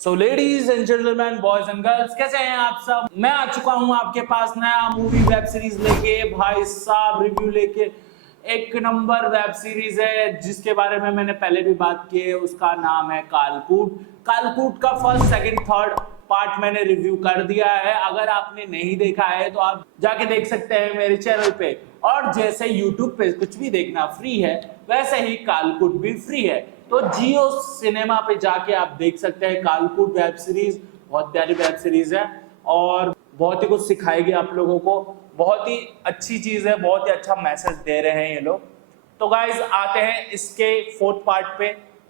So ladies and gentleman, boys and girls, कैसे हैं आप सब। मैं आ चुका हूं आपके पास नया मूवी वेब सीरीज लेके। भाई साहब रिव्यू लेके। एक नंबर वेब सीरीज है जिसके बारे में मैंने पहले भी बात की है। उसका नाम है कालकूट। कालकूट का फर्स्ट, सेकंड, थर्ड पार्ट मैंने रिव्यू कर दिया है। अगर आपने नहीं देखा है तो आप जाके देख सकते हैं मेरे चैनल पे। और जैसे यूट्यूब पे कुछ भी देखना फ्री है, वैसे ही कालकूट भी फ्री है। तो जियो सिनेमा पे जाके आप देख सकते हैं कालकूट वेब सीरीज। बहुत प्यारी वेब सीरीज है और बहुत ही कुछ सिखाएगी आप लोगों को। बहुत ही अच्छी चीज है, बहुत ही अच्छा मैसेज दे रहे हैं ये लोग। तो गाइज आते हैं इसके फोर्थ पार्ट पे।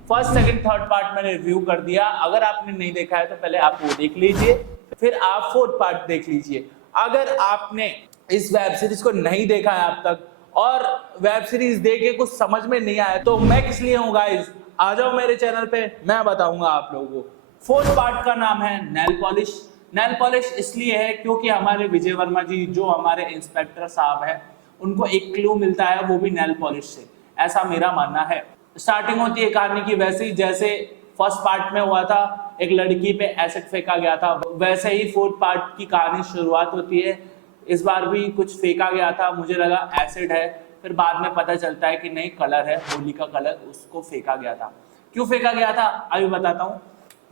फर्स्ट, सेकंड, थर्ड पार्ट मैंने रिव्यू कर दिया। अगर आपने नहीं देखा है तो पहले आप वो देख लीजिए, फिर आप फोर्थ पार्ट देख लीजिए। अगर आपने इस वेब सीरीज को नहीं देखा है अब तक और वेब सीरीज देख के कुछ समझ में नहीं आया तो मैं किस लिए हूँ गाइज। आ जाओ मेरे चैनल पे, मैं बताऊंगा आप लोगों को। फोर्थ पार्ट का नाम है नेल पॉलिश। नेल पॉलिश इसलिए है क्योंकि हमारे विजय वर्मा जी जो हमारे इंस्पेक्टर साहब हैं, उनको एक क्लू मिलता है, वो भी नेल पॉलिश से। ऐसा मेरा मानना है। स्टार्टिंग होती है कहानी की वैसे ही जैसे फर्स्ट पार्ट में हुआ था, एक लड़की पे एसिड फेंका गया था, वैसे ही फोर्थ पार्ट की कहानी शुरुआत होती है। इस बार भी कुछ फेंका गया था, मुझे लगा एसिड है, फिर बाद में पता चलता है कि नहीं कलर है, होली का कलर, उसको फेंका गया था। क्यों फेंका गया था अभी बताता हूँ।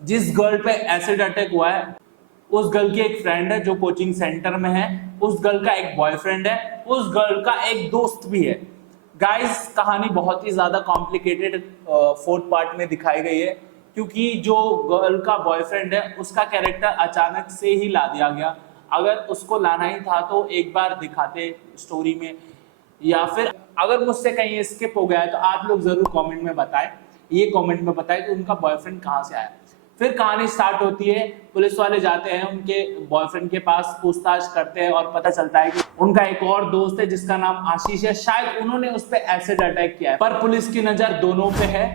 जिस गर्ल पे एसिड अटैक हुआ है उस गर्ल की एक फ्रेंड है जो कोचिंग सेंटर में है, उस गर्ल का एक बॉयफ्रेंड है, उस गर्ल का एक दोस्त भी है। गाइस कहानी बहुत ही ज्यादा कॉम्प्लिकेटेड फोर्थ पार्ट में दिखाई गई है क्योंकि जो गर्ल का बॉयफ्रेंड है उसका कैरेक्टर अचानक से ही ला दिया गया। अगर उसको लाना ही था तो एक बार दिखाते स्टोरी में, या फिर अगर मुझसे कहीं स्किप हो गया है तो आप लोग जरूर कमेंट में बताएं। ये कमेंट में बताएं कि उनका बॉयफ्रेंड कहाँ से आया। फिर कहानी स्टार्ट होती है, पुलिस वाले जाते हैं उनके बॉयफ्रेंड के पास, पूछताछ करते हैं और पता चलता है कि उनका एक और दोस्त है जिसका नाम आशीष है, शायद उन्होंने उस पर एसिड अटैक किया है। पर पुलिस की नजर दोनों पे है,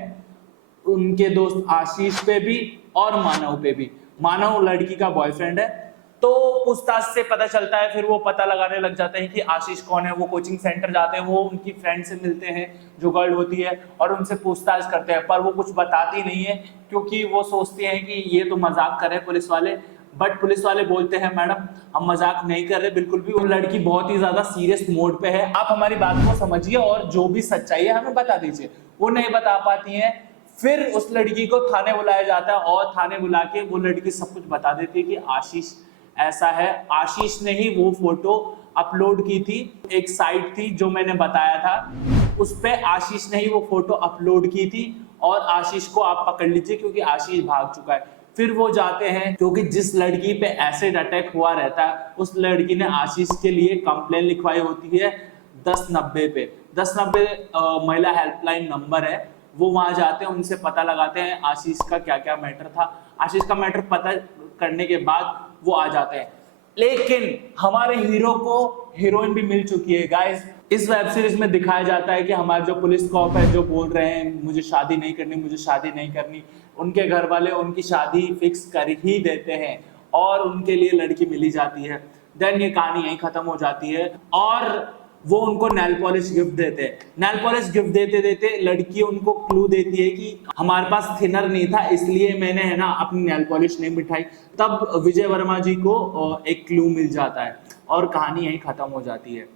उनके दोस्त आशीष पे भी और मानव पे भी। मानव लड़की का बॉयफ्रेंड है। तो पूछताछ से पता चलता है, फिर वो पता लगाने लग जाते हैं कि आशीष कौन है। वो कोचिंग सेंटर जाते हैं, वो उनकी फ्रेंड से मिलते हैं जो गर्ल होती है और उनसे पूछताछ करते हैं, पर वो कुछ बताती नहीं है क्योंकि वो सोचती हैं कि ये तो मजाक कर रहे हैं पुलिस वाले। बट पुलिस वाले बोलते हैं मैडम हम मजाक नहीं कर रहे बिल्कुल भी, वो लड़की बहुत ही ज्यादा सीरियस मोड पे है, आप हमारी बात को समझिए और जो भी सच्चाई है हमें बता दीजिए। वो नहीं बता पाती हैं। फिर उस लड़की को थाने बुलाया जाता है और थाने बुला के वो लड़की सब कुछ बता देती है कि आशीष ऐसा है। आशीष ने ही वो फोटो अपलोड की थी, एक साइट थी जो मैंने बताया था, उस पे आशीष ने ही वो फोटो अपलोड की थी और आशीष को आप पकड़ लीजिए क्योंकि आशीष भाग चुका है। फिर वो जाते हैं क्योंकि जिस लड़की पे एसिड अटैक हुआ रहता है उस लड़की ने आशीष के लिए कंप्लेन लिखवाई होती है 1090 पे। 1090 महिला हेल्पलाइन नंबर है। वो वहां जाते हैं, उनसे पता लगाते हैं आशीष का क्या क्या मैटर था। आशीष का मैटर पता करने के बाद वो आ जाते हैं। लेकिन हमारे हीरो को हीरोइन भी मिल चुकी है गाइस। इस वेब सीरीज में दिखाया जाता है कि हमारे जो पुलिस कॉप है जो बोल रहे हैं मुझे शादी नहीं करनी, मुझे शादी नहीं करनी, उनके घर वाले उनकी शादी फिक्स कर ही देते हैं और उनके लिए लड़की मिली जाती है। देन ये कहानी यहीं खत्म हो जाती है और वो उनको नेल पॉलिश गिफ्ट देते हैं। नेल पॉलिश गिफ्ट देते देते लड़की उनको क्लू देती है कि हमारे पास थिनर नहीं था इसलिए मैंने है ना अपनी नेल पॉलिश नहीं मिठाई। तब विजय वर्मा जी को एक क्लू मिल जाता है और कहानी यहीं खत्म हो जाती है।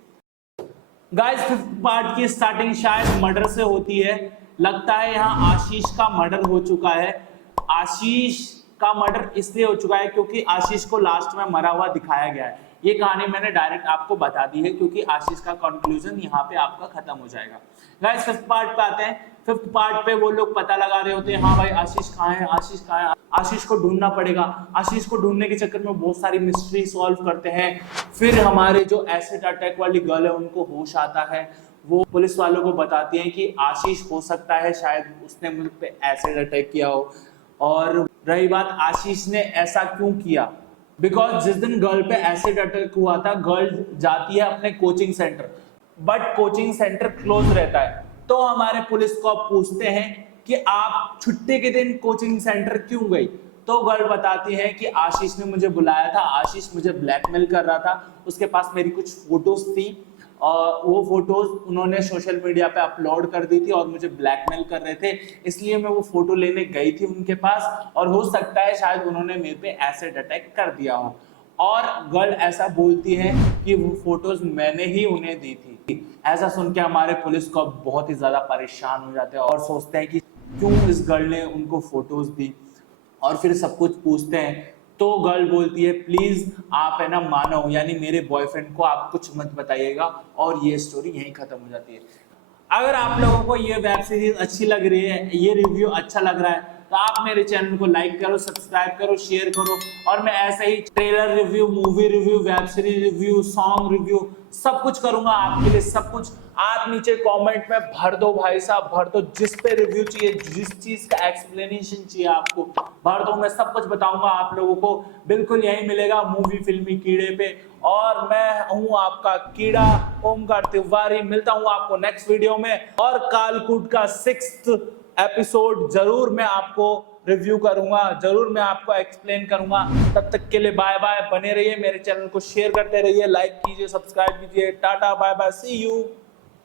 गाइस फिफ्थ पार्ट की स्टार्टिंग शायद मर्डर से होती है। लगता है यहाँ आशीष का मर्डर हो चुका है। आशीष का मर्डर इसलिए हो चुका है क्योंकि आशीष को लास्ट में मरा हुआ दिखाया गया है। ये कहानी मैंने डायरेक्ट आपको बता दी है क्योंकि आशीष का कंक्लूजन यहाँ पे आपका खत्म हो जाएगा। गाइस फिफ्थ पार्ट पे आते हैं। फिफ्थ पार्ट पे वो लोग पता लगा रहे होते हैं, हाँ भाई आशीष कहाँ है, आशीष कहाँ है, आशीष को ढूंढना पड़ेगा। आशीष को ढूंढने के चक्कर में बहुत सारी मिस्ट्री सॉल्व करते हैं। फिर हमारे जो एसिड अटैक वाली गर्ल है उनको होश आता है। वो पुलिस वालों को बताती हैं कि आशीष हो सकता है शायद उसने मुझ पे एसिड अटैक किया हो। और रही बात आशीष ने ऐसा क्यों किया, बिकॉज जिस दिन गर्ल पे एसिड अटैक हुआ था गर्ल जाती है अपने coaching centre, but coaching centre close रहता है। तो हमारे पुलिस को आप पूछते हैं कि आप छुट्टी के दिन कोचिंग सेंटर क्यों गई। तो गर्ल बताती है कि आशीष ने मुझे बुलाया था, आशीष मुझे ब्लैकमेल कर रहा था, उसके पास मेरी कुछ फोटोज थी और वो फोटोज उन्होंने सोशल मीडिया पे अपलोड कर दी थी और मुझे ब्लैकमेल कर रहे थे, इसलिए मैं वो फोटो लेने गई थी उनके पास और हो सकता है शायद उन्होंने मेरे पे एसिड अटैक कर दिया हो। और गर्ल ऐसा बोलती है कि वो फोटोज मैंने ही उन्हें दी थी। ऐसा सुन के हमारे पुलिस को बहुत ही ज्यादा परेशान हो जाते हैं और सोचते हैं कि क्यों इस गर्ल ने उनको फोटोज दी, और फिर सब कुछ पूछते हैं। तो गर्ल बोलती है प्लीज आप है ना मानो, यानी मेरे बॉयफ्रेंड को आप कुछ मत बताइएगा, और ये स्टोरी यहीं खत्म हो जाती है। अगर आप लोगों को ये वेब सीरीज अच्छी लग रही है, ये रिव्यू अच्छा लग रहा है, तो आप मेरे चैनल को लाइक करो, सब्सक्राइब करो, शेयर करो, और मैं ऐसे ही trailer review, movie review, web series review, song review सब कुछ करूंगा आपके लिए। सब कुछ आप नीचे कमेंट में भर दो भाई साहब, भर दो। जिस पे रिव्यू चाहिए, जिस चीज का एक्सप्लेनेशन चाहिए आपको भर दो, मैं सब कुछ बताऊंगा आप लोगों को। बिल्कुल यही मिलेगा मूवी फिल्मी कीड़े पे, और मैं हूं आपका कीड़ा ओमकार तिवारी। मिलता हूं आपको नेक्स्ट वीडियो में, और कालकूट का 6th एपिसोड जरूर मैं आपको रिव्यू करूंगा, जरूर मैं आपको एक्सप्लेन करूंगा। तब तक के लिए बाय बाय, बने रहिए, मेरे चैनल को शेयर करते रहिए, लाइक कीजिए, सब्सक्राइब कीजिए। Tata bye bye, see you.